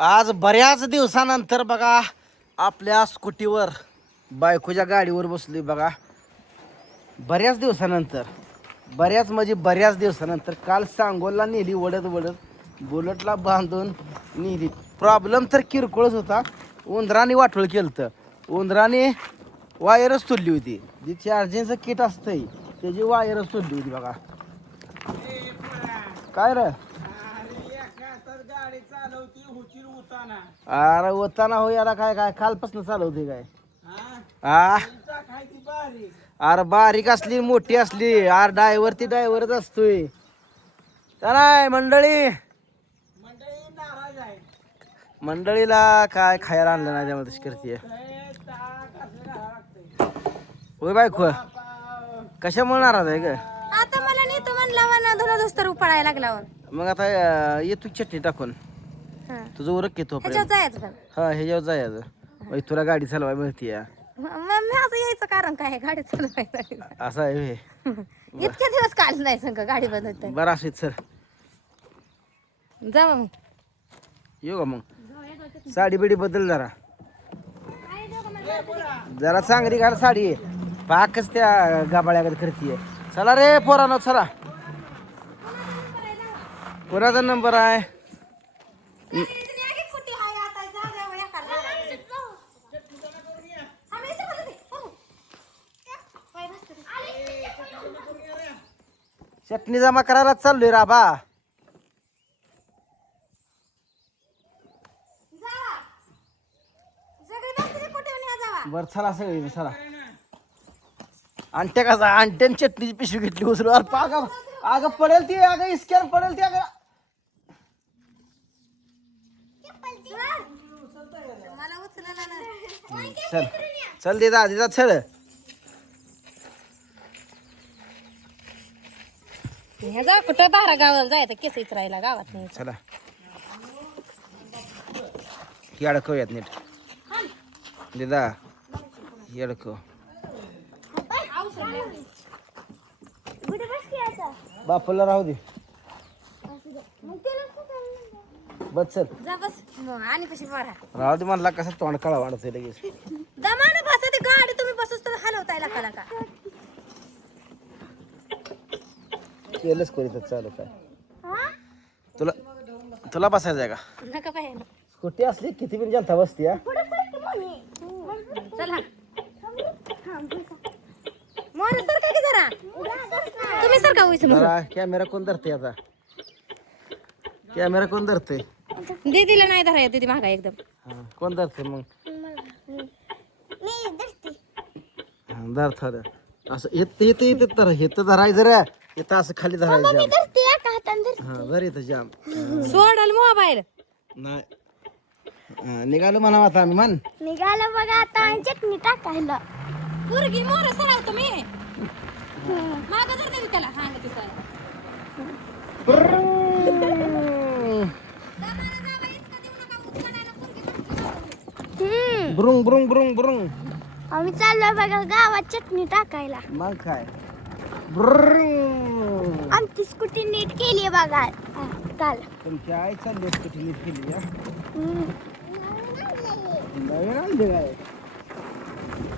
आज बऱ्याच दिवसानंतर बघा आपल्या स्कूटीवर बायकोच्या गाडीवर बसली बघा. बऱ्याच दिवसानंतर बऱ्याच दिवसानंतर काल सांगोलला नेली वडत वडत बुलेटला बांधून नेली. प्रॉब्लेम तर किरकोळच होता. उंदराने वाटोळ केलं. उंदराने वायरच तोडली होती. जी चार्जिंगचं किट असतंय त्याची वायरच तोडली होती बघा. काय रे गाडी चालवती हुचील उताना. अरे होताना हो याला काय काय कालपासून चालवते काय खायची बारी अरे बारीक असली मोठी असली अरे ड्रायव्हर ती ड्रायव्हरच असतोय. काय मंडळी मंडळी नाराज आहे. मंडळीला काय खायला आणलं नाही त्यामुळे तशी करते. होय बायको कशामुळे नाराज आहे ग? आता मला नेतो म्हणला म्हणा धुना तर उपाडायला लागला. मग आता येतो चटणी टाकून तुझं उरक येतो ह्याच्यावर जायचं पण हा ह्याच्यावर जायचं. मग तुला गाडी चालवाय मिळते माझं यायचं कारण काय गाडी चालवायला. असं आहे होय. इतके दिवस काल नाही संग गाडी बंद बरं असं सर जावा मग येऊ का मग. साडी बिडी बदल जरा जरा चांगली घाल साडी. पाकच त्या गाबाळ्याकडे करतीये. चला रे पोरानो चला. कोणाचा नंबर आहे? चटणी जमा करायला चाललोय राबा. बर चला सगळी चला. अंट्या कसा अंट्यान चटणीची पिशवी घेतली उचलून. अरे पाग अगं पडेल ती अगं इस्कॅन पडेल ती अगं. चल चल देदा देदा चल. जा कुठं बारा गावाला जायचं केस इचरायला गावात नाही. चला ही अडकवूयात नीट देदा ही अडकव. बापूला राहू दे बस चल. जा बस आणि कशी मारा राहू दे म्हणला कसा तोंड काळा वाढतोय लगेच. दमाने बसा ती गाडी तुम्ही बसूच तर हलवताय लाका का केलंच करीत चालू काय. तुला तुला बसायचं आहे का? नका पाहिजे स्कूटी असली किती पण जनता बसती हा. चला मोर सरका की जरा तुम्ही सरका होईस मग. जरा कॅमेरा कोण धरते आता? कॅमेरा कोण धरते? दीदीला नाही धराय दीदी महागा एकदम. हा, कोण धरते मग? धर थोडं असं येत येत येत तर हे तर धरायचं रे. येतं असं खाली धरायचं. हा धर येतं जाम. सोडल मोबाईल नाही निघालो म्हणा आता आम्ही म्हण. निघालं बघा आता चटणी टाकायला. पुरगी मोर सरळ तुम्ही माग जर देवी त्याला हांग तिथं. ब्रुंग ब्रुंग ब्रुंग ब्रुंग. आम्ही चाललोय बघा गावात चटणी टाकायला. मग काय ब्रुंग. आमची स्कूटी नीट केली बघा काल. तुमची आई चालली स्कूटी नीट केली का? हम्म. नवीन आणली काय?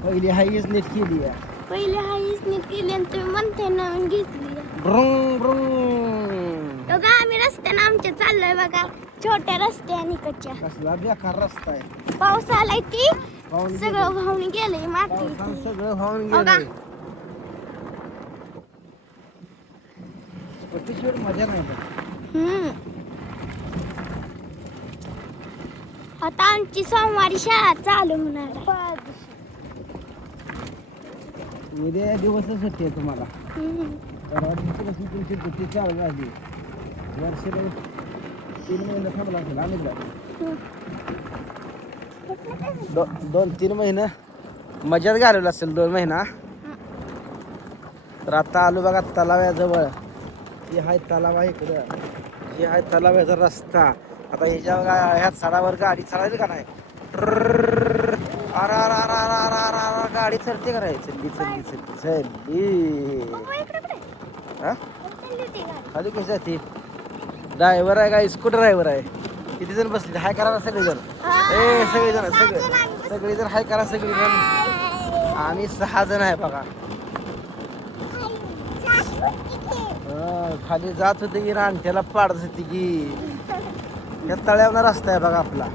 पहिली हाईच नीट केली आहे. पहिले हाईच नीट केली आणि तुम्ही म्हणते नवीन घेतली. ब्रुंग ब्रुंग. बघा आम्ही रस्त्यानं आमच्या चाललोय बघा छोट्या रस्त्याने कच्च्या. कसला बेकार रस्ता आहे. पाऊस आलाय ती पाहून सगळं वाहून गेलंय माती. पावसानं सगळं वाहून बघा. गेलं. स्कूटीशिवाय मजा नाही आता. हम्म. आता आमची सोमवारी शाळा चालू होणार. उद्या दिवसच सुट्टी आहे तुम्हाला. हम्म. तुमची सुट्टी चालू झाली. वर्षाला 3 महिने थांबला असेल आम्ही 2-3 महिने मजाच घालवली असेल 2 महिना. तर आता आलो बघा तलाव्याजवळ. हे आहे तलाव आहे इकडं. हे आहे तलाव्याचा रस्ता. आता ह्या सडावर गाडी चालली का नाही? गाडी चलते का नाही? चलली चलली चलली चलली. हा खाली कशी जाते? ड्रायव्हर आहे का स्कूटर ड्रायव्हर आहे? किती जण बसले हाय करा ना सगळेजण ए सगळेजण हाय करा सगळेजण आम्ही 6 जण आहे बघा खाली जात होते की रानट्याला पाडत होती की या तळ्यावर रस्ता आहे बघा आपला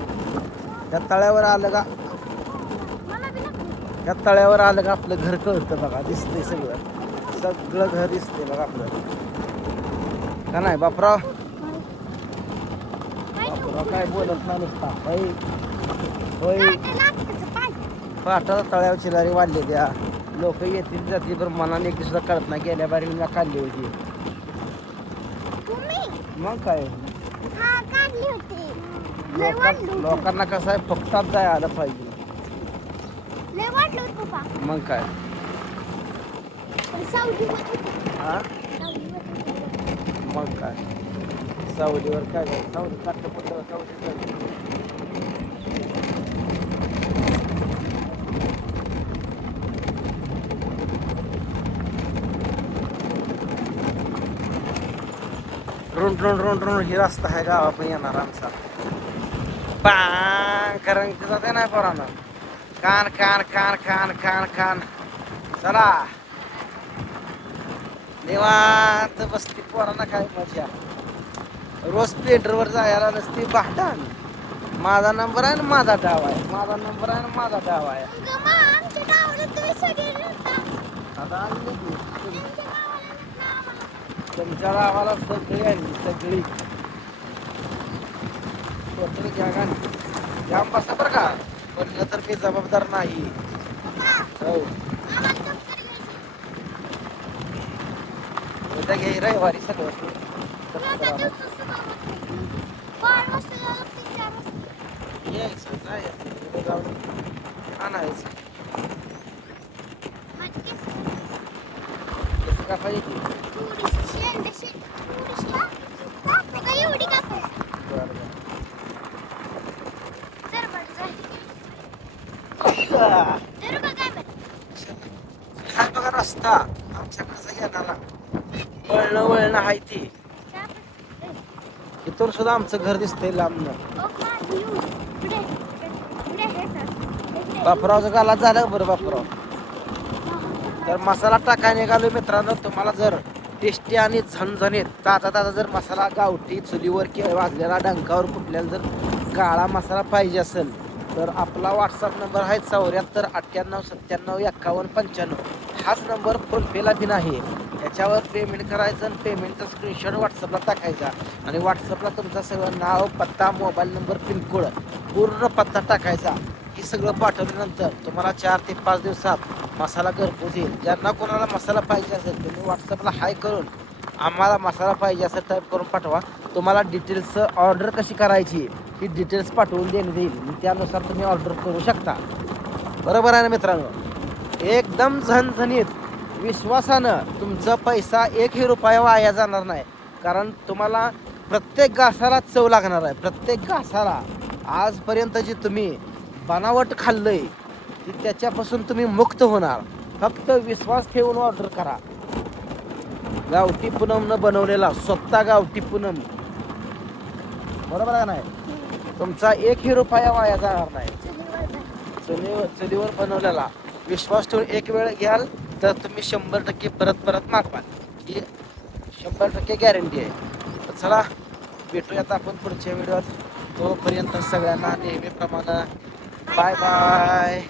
या तळ्यावर आलं का या तळ्यावर आलं का आपलं घर कळतं बघा दिसतंय सगळं घर दिसतंय बघा आपलं का नाही बापराव काय बोलत नाही नुसता होय पाटाला तळ्यावर चिलारी वाढले त्या लोक येतील जातील पण मनाने एक सुद्धा कळत नाही गेल्या बारी मी काढली होती मग काय लोकांना कसं आहे फक्तात जाय आलं पाहिजे मग काय हा मग काय सावलीवर काय सावली काटलं पडलं सावली रोंड ही रस्ता आहे गावापण येणार आमचा बांग कारण जाते नाही पोरांना कान कान कान कान कान कान चला निवांत बसती पोरांना काय मजा रोज स्प्लेंडरवर जायला नसती भांडण माझा नंबर आहे ना माझा डाव आहे माझा नंबर आहे ना माझा डाव आहे आता आली की तुमच्या गावाला सगळी आहे सगळी टोटली घ्या जाम बसा बरं का पण तर मी जबाबदार नाही हो उद्या घे रविवारी सगळं यायचं जायचं जाऊन आणायचं कसं का पाहिजे काय बघा रस्ता आमच्याकडचा येणारा वळणं आहे ती इथून सुद्धा आमचं घर दिसतंय लांबनं बापरावचं गाला झालं बरं बापराव तर मसाला टाकायला निघालो मित्रांनो तुम्हाला जर टेस्टी आणि झणझणीत ताजा जर मसाला गावठी चुलीवर किंवा वाजलेला डंकावर कुठल्याला जर काळा मसाला पाहिजे असेल तर आपला व्हॉट्सअप नंबर आहे 74 98 97 51 95 हाच नंबर फोनपेला बिन आहे त्याच्यावर पेमेंट करायचं आणि पेमेंटचा स्क्रीनशॉट व्हॉट्सअपला टाकायचा आणि व्हॉट्सअपला तुमचं सगळं नाव पत्ता मोबाईल नंबर पिनकोड पूर्ण पत्ता टाकायचा हे सगळं पाठवल्यानंतर तुम्हाला 4 ते 5 दिवसात मसाला घरपोच येईल ज्यांना कोणाला मसाला पाहिजे असेल तुम्ही व्हॉट्सअपला हाय करून आम्हाला मसाला पाहिजे असं टाईप करून पाठवा तुम्हाला डिटेल्स ऑर्डर कशी करायची ही डिटेल्स पाठवून देण्यात येईल त्यानुसार तुम्ही ऑर्डर करू शकता बरोबर आहे ना मित्रांनो एकदम झणझणीत विश्वासानं तुमचा पैसा 1 रुपया वाया जाणार नाही कारण तुम्हाला प्रत्येक घासाला चव लागणार आहे प्रत्येक घासाला आजपर्यंत जी तुम्ही बनावट खाल्लंय ती त्याच्यापासून तुम्ही मुक्त होणार फक्त विश्वास ठेवून ऑर्डर करा गावठी पूनमनं बनवलेला स्वतः गावठी पूनम बरोबर आहे नाही तुमचा 1 रुपया वाया जाणार नाही चुलीवर बनवलेला विश्वास ठेवून एक वेळ घ्याल तर तुम्ही 100% परत मागवाल ही 100% गॅरंटी आहे तर चला भेटूयात आपण पुढच्या व्हिडिओत तोपर्यंत सगळ्यांना नेहमीप्रमाणे बाय बाय